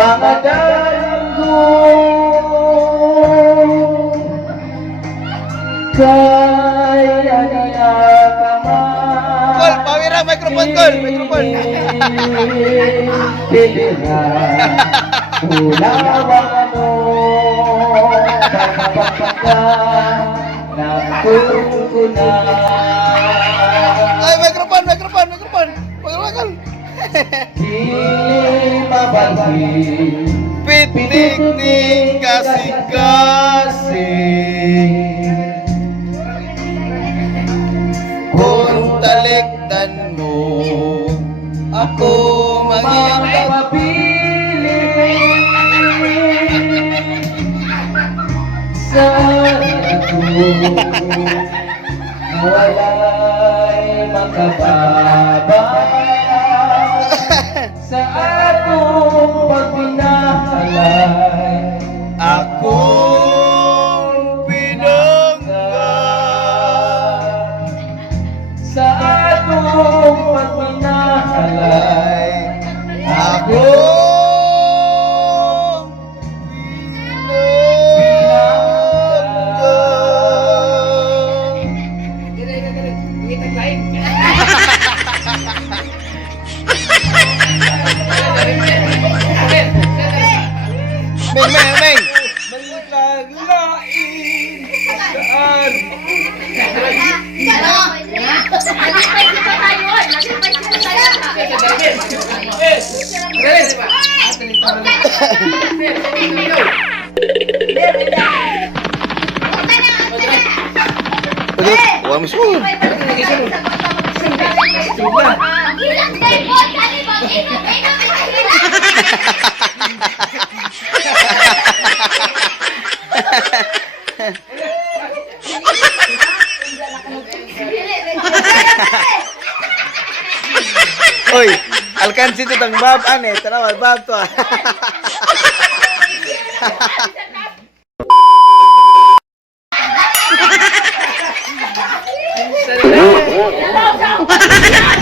Mga dalgo kaya niya kaman. Col, power ang microphone, Col. Microphone. Pilihan ulawan mo pagpapaka ng tugunan. Ay, microphone, microphone, microphone. Microphone, Col. Di mabalik Pitik ni kasing-kasing. Kung talikdan mo, ako mangyayari. mapapiling sa ito wala'y makababa sa atong pagpinahalay. Akong pinangga Sa atong pagpinahalay. akong Meng, Meng, Meng. Malaglain saan Wala mo siya. Oy, alkansi to tang bab ane, tara bab to.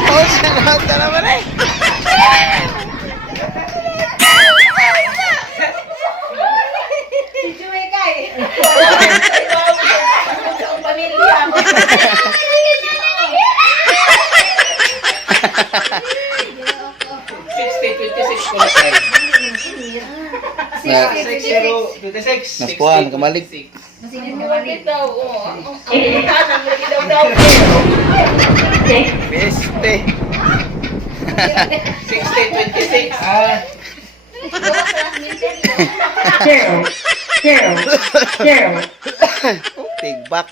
Oh, salamat ka naman eh. Naspuan, kamalik. Beste. 60-26. Tigbak.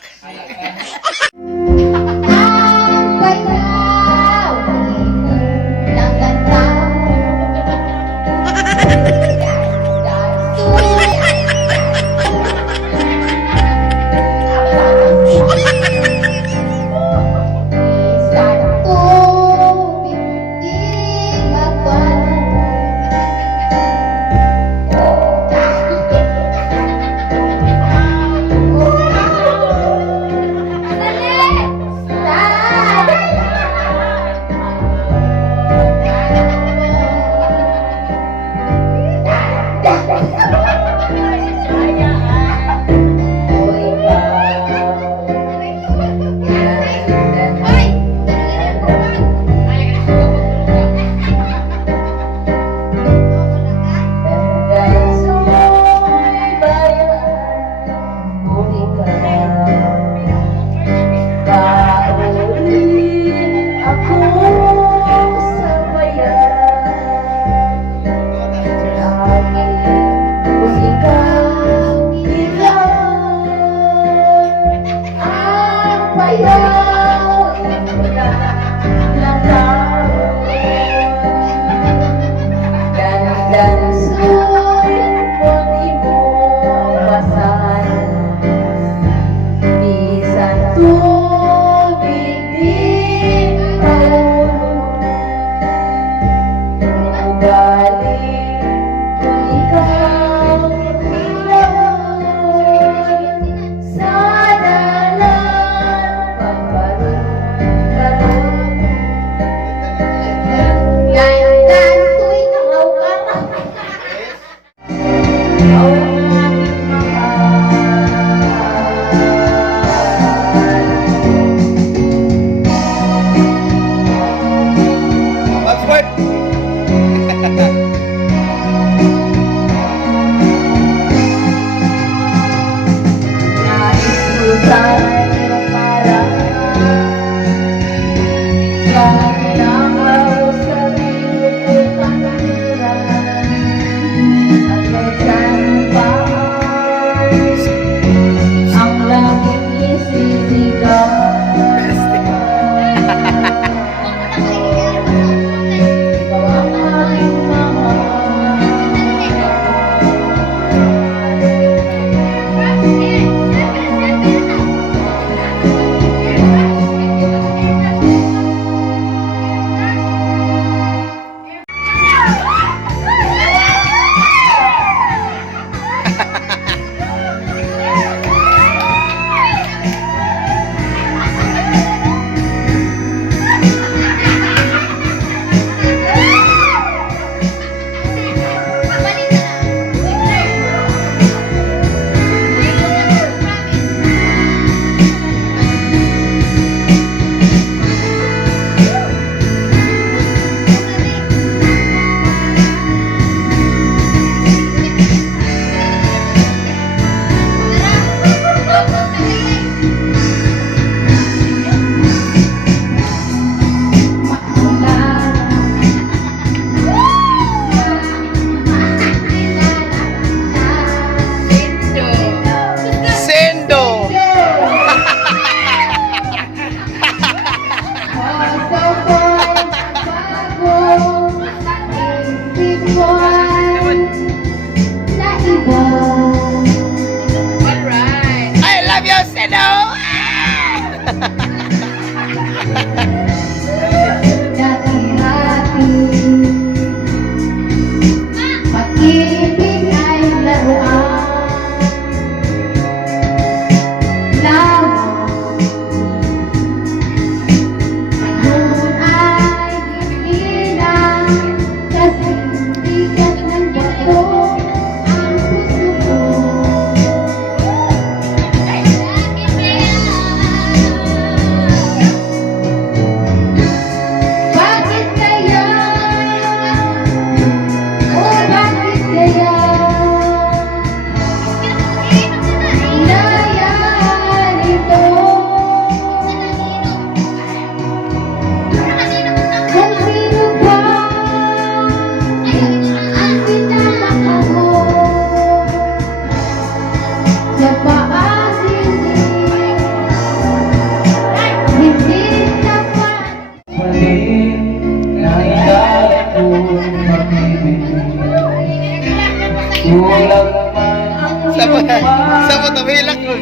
hilak ko.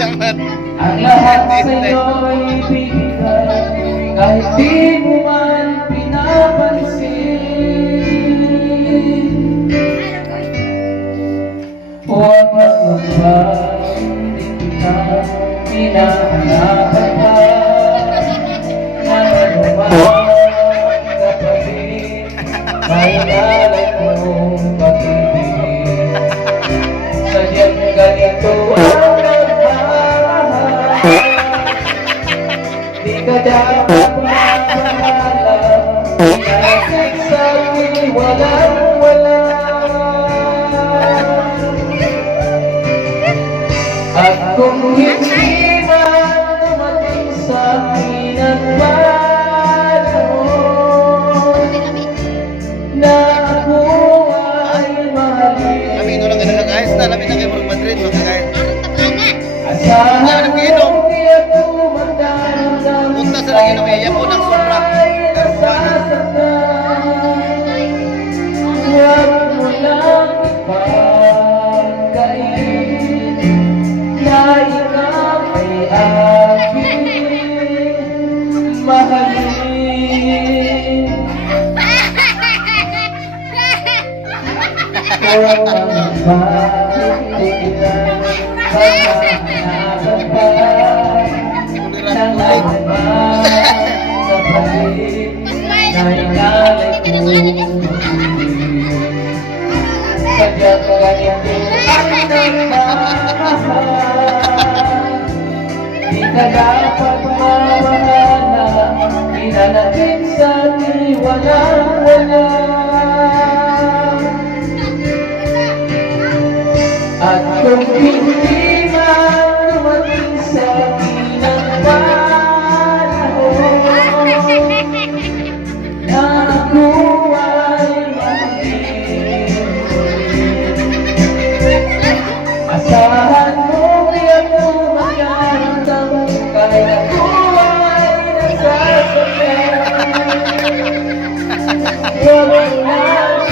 Samat. Ang lahat sa'yo'y bigay, kahit di mo man pinapansin. Huwag magmahal, di kita pinahanapan pa. Na naman kapatid, may alay mong pag-ibig. Sadyang ganito ang nagmamahal. Di ka dapat mamahala, pinasig sa'yo'y walang-wala. At kung hindi man dumating sa'kin ang panahon na ako ay mahalin, Kami ito lang ka nakakayos na. Kami na kayo Real Madrid. Makakayos. asahan Ano, mo nag-iinom? di ako magdamdam Punta sa nag-inom, iya po ng sobra. ay Pero buwan. nasasaktan. Huwag mo lang ipagkain na ikaw ay aking mahalin. Kung ang bakit kita mahanapan pa ng anuman sa palit na inalay kong pag-ibig. Sadyang ganito ang nagmamahal. Di ka dapat mamahala, pinanatid sa'kin walang-wala. At kung hindi man dumating sa'kin ang panahon na ako ay mahalin, asahan mo di ako magkaramdam kahit ako ay nasasaktan. Huwag mo lang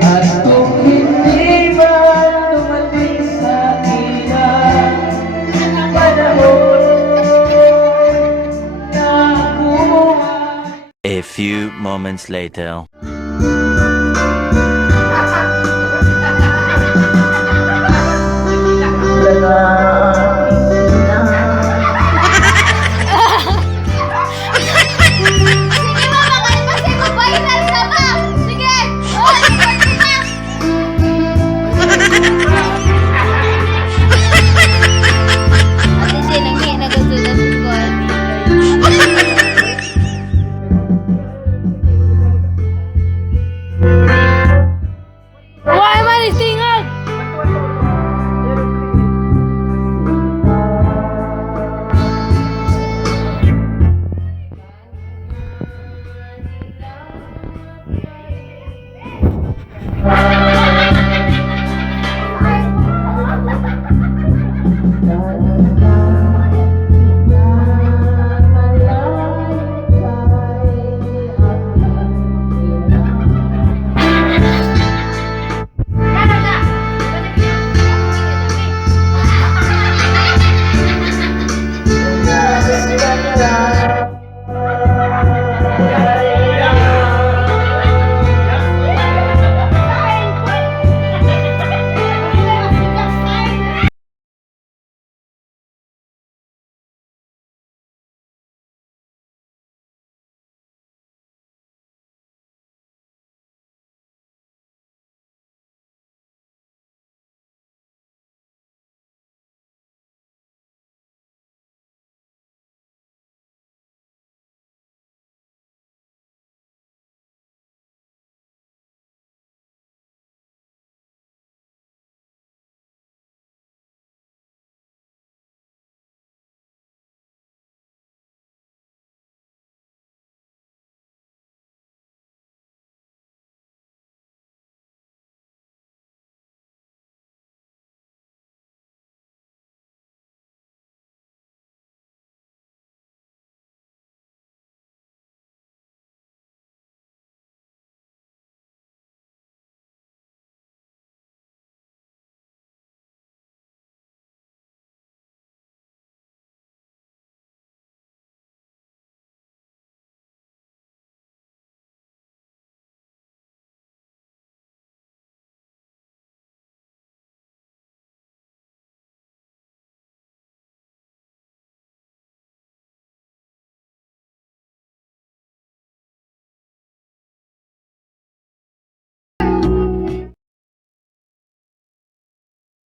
at kung hindi man dumating sa'kin ang panahon na ako ay A few moments later.